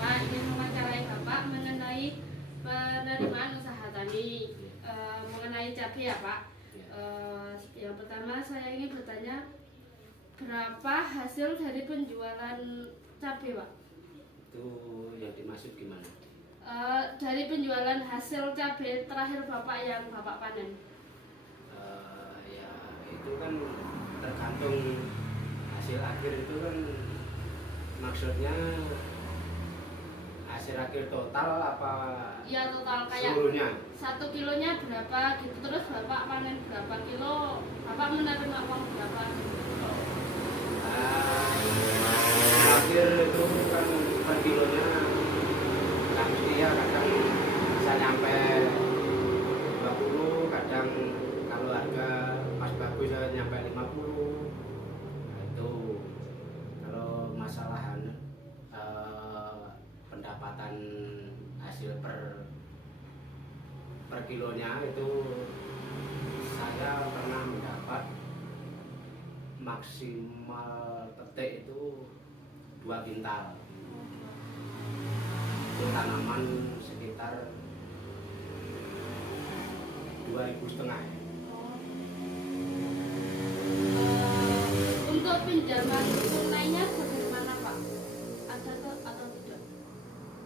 Bapak ingin mewawancarai Bapak mengenai penerimaan usaha tani, mengenai cabai ya Pak. Yang pertama saya ingin bertanya, berapa hasil dari penjualan cabai Pak? Itu yang dimaksud gimana? Dari penjualan hasil cabai terakhir Bapak yang Bapak panen. Ya itu kan tergantung hasil akhir itu kan, maksudnya hasil akhir total apa? Ya total kayak seluruhnya. 1 kilonya berapa gitu, terus Bapak panen berapa kilo, Bapak menerima uang berapa gitu. Akhir itu kan per kilonya nggak mesti ya, kadang bisa nyampe 20, kadang kalau harga pas bagus ya nyampe 50. Nah, itu kalau masalah pendapatan hasil per kilonya itu saya pernah mendapat maksimal petik itu 2 kintal. Itu tanaman sekitar 2.500. Untuk pinjaman tunainya bagaimana Pak? Ada atau tidak?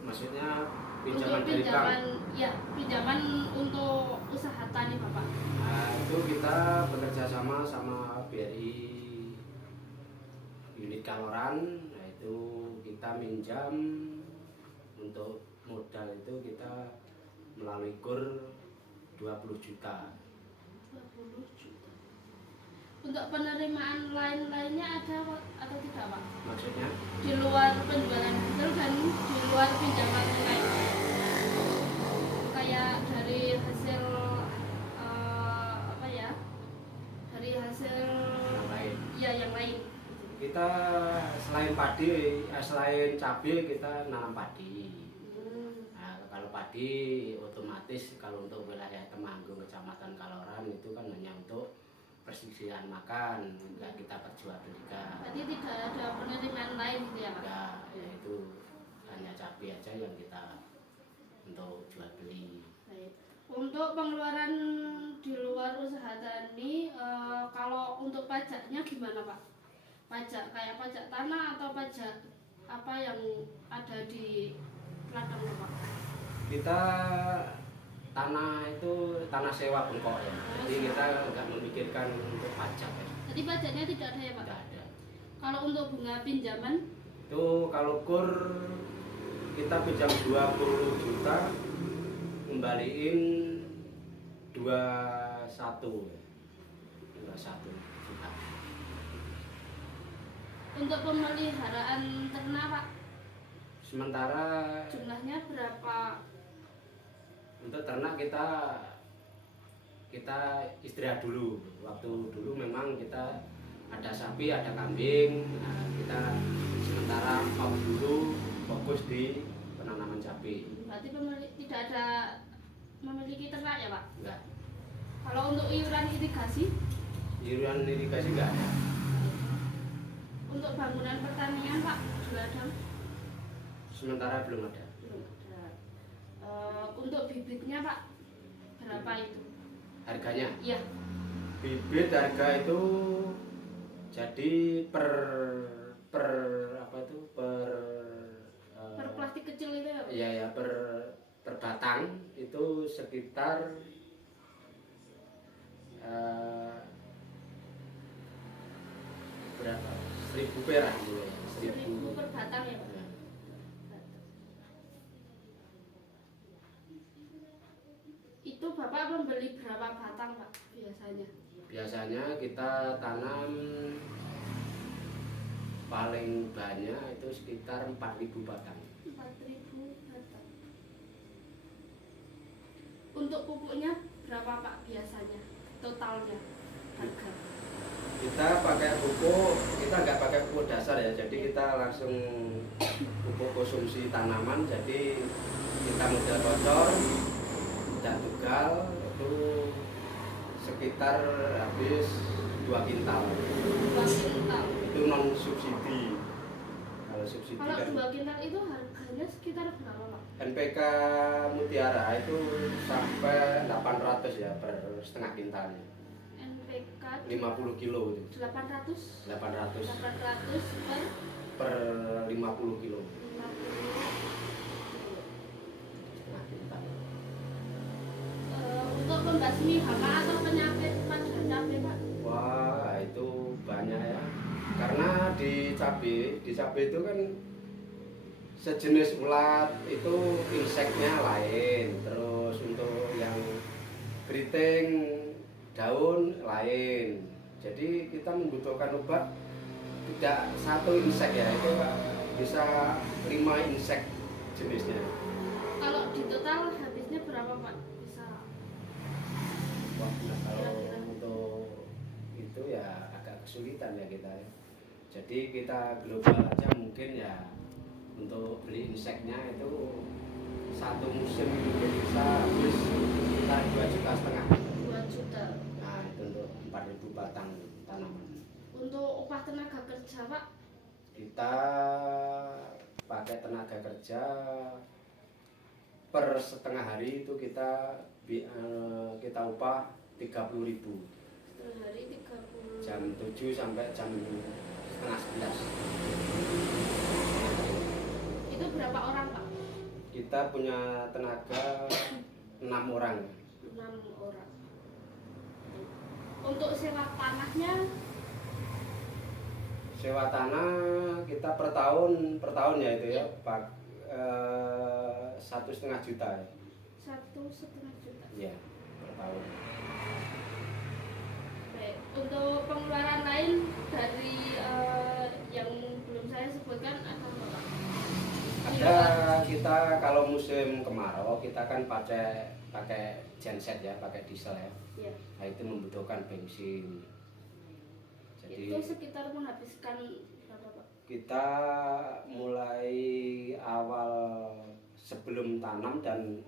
Maksudnya pinjaman Untuk dari bank? ya pinjaman untuk usaha tani Bapak. Nah, itu kita bekerja sama BRI unit Kaloran. Nah, itu kita minjam untuk modal itu kita melalui KUR 20 juta. 20 juta. Untuk penerimaan lain-lainnya ada atau tidak Pak? Maksudnya? Di luar penjualan hasil dan di luar pinjaman lain. Kayak dari hasil apa ya? Dari hasil Yang lain. ya yang lain. Kita selain padi, selain cabai kita nanam padi. Nah, kalau padi otomatis kalau untuk wilayah Temanggung, Kecamatan Kaloran itu kan hanya untuk persediaan makan, nggak kita perjualbelikan. Berarti tidak ada penerimaan lain gitu ya Pak? Enggak, ya itu hanya cabai aja yang kita untuk jual beli. Baik. Untuk pengeluaran di luar usaha tani, kalau untuk pajaknya gimana Pak? Pajak kayak pajak tanah atau pajak apa yang ada di ladang Pak? Kita tanah itu tanah sewa bengkok ya, jadi kita nggak memikirkan untuk pajak ya. Jadi pajaknya tidak ada ya Pak? Nggak ada. Kalau untuk bunga pinjaman? Itu kalau KUR kita pinjam 20 juta, kembaliin 21 juta. Untuk pemeliharaan ternak Pak, Sementara jumlahnya berapa? untuk ternak kita istirahat dulu. Waktu dulu memang kita ada sapi, ada kambing. Nah, kita sementara off dulu, fokus di penanaman cabai. Berarti tidak ada memiliki ternak ya Pak? Enggak. Kalau untuk iuran irigasi? Iuran irigasi enggak ada. Untuk bangunan pertanian Pak, di ladang? Sementara belum ada. Belum ada. Untuk bibitnya Pak, berapa itu? Harganya? Iya. Bibit harga itu jadi per apa itu Per plastik kecil itu ya Pak? Iya ya, per batang itu sekitar berapa? 1.000 perak gitu ya. 1.000 per batang ya Pak? Ya. Itu Bapak membeli berapa batang Pak biasanya? Biasanya kita tanam paling banyak itu sekitar 4.000 batang. 4.000 batang. Untuk pupuknya berapa Pak biasanya? Totalnya harga? Kita pakai pupuk, kita nggak pakai pupuk dasar ya, jadi kita langsung pupuk konsumsi tanaman. Jadi kita modal bocor, tidak tugal itu sekitar habis 2 kintal. 2 kintal. Itu non subsidi. Kalau subsidi Kalau kan. 2 kintal itu harganya sekitar berapa Pak? NPK Mutiara itu sampai 800 ya per setengah kintalnya. NPK 50 kilo itu. 800 800 per per 50 kilo 50. setengah kintal. Untuk pembasmi hama atau penyakit pada cabai Pak? Wah, itu banyak ya. Karena di cabai itu kan sejenis ulat itu inseknya lain. Terus untuk yang keriting daun lain. Jadi kita membutuhkan obat tidak satu insek ya, itu bisa 5 insek jenisnya. Kalau di total habisnya berapa Pak? Bisa Wah, nah kalau kira-kira. untuk itu ya agak kesulitan ya kita ya. Jadi kita global aja mungkin ya untuk beli inseknya itu satu musim mungkin bisa habis sekitar 2,5 juta. 2 juta. Nah itu untuk 4.000 batang tanaman. Untuk upah tenaga kerja Pak? Kita pakai tenaga kerja per setengah hari itu kita upah 30.000 Per hari 30. jam 7 sampai jam setengah 11. Itu berapa orang Pak? Kita punya tenaga 6 orang. 6 orang. Untuk sewa tanahnya Sewa tanah kita per tahun ya itu ya, Pak, 1,5 juta ya. 1,5 juta. Iya, per tahun. Baik. Untuk pengeluaran lain dari yang belum saya sebutkan ada apa Pak? Ada, kita kalau musim kemarau kita kan pakai genset ya, pakai diesel ya. Ya. Nah itu membutuhkan bensin. Jadi Itu sekitar menghabiskan berapa Pak? kita mulai awal sebelum tanam dan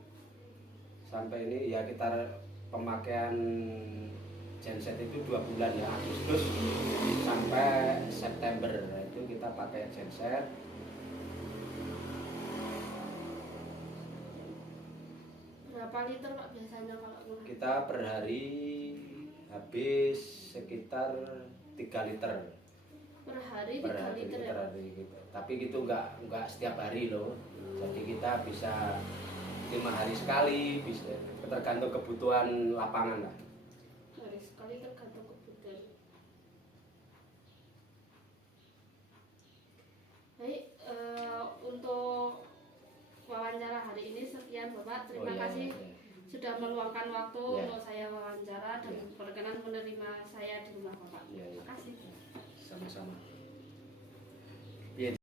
sampai ini ya kita pemakaian genset itu 2 bulan ya, Agustus sampai September. Nah, itu kita pakai genset. Berapa liter Pak biasanya kalau menghabiskan? Kita per hari habis sekitar 3 liter Per hari per 3 hari, liter ya per Pak? hari gitu. Tapi gitu nggak setiap hari loh. Jadi kita bisa 5 hari sekali, bisa tergantung kebutuhan lapangan lah. Hari sekali tergantung kebutuhan. Baik, untuk wawancara hari ini sekian Bapak. Terima iya, kasih iya. sudah meluangkan waktu Ya. untuk saya wawancara dan Ya. berkenan menerima saya di rumah Bapak. Iya, iya. Terima kasih. Sama-sama.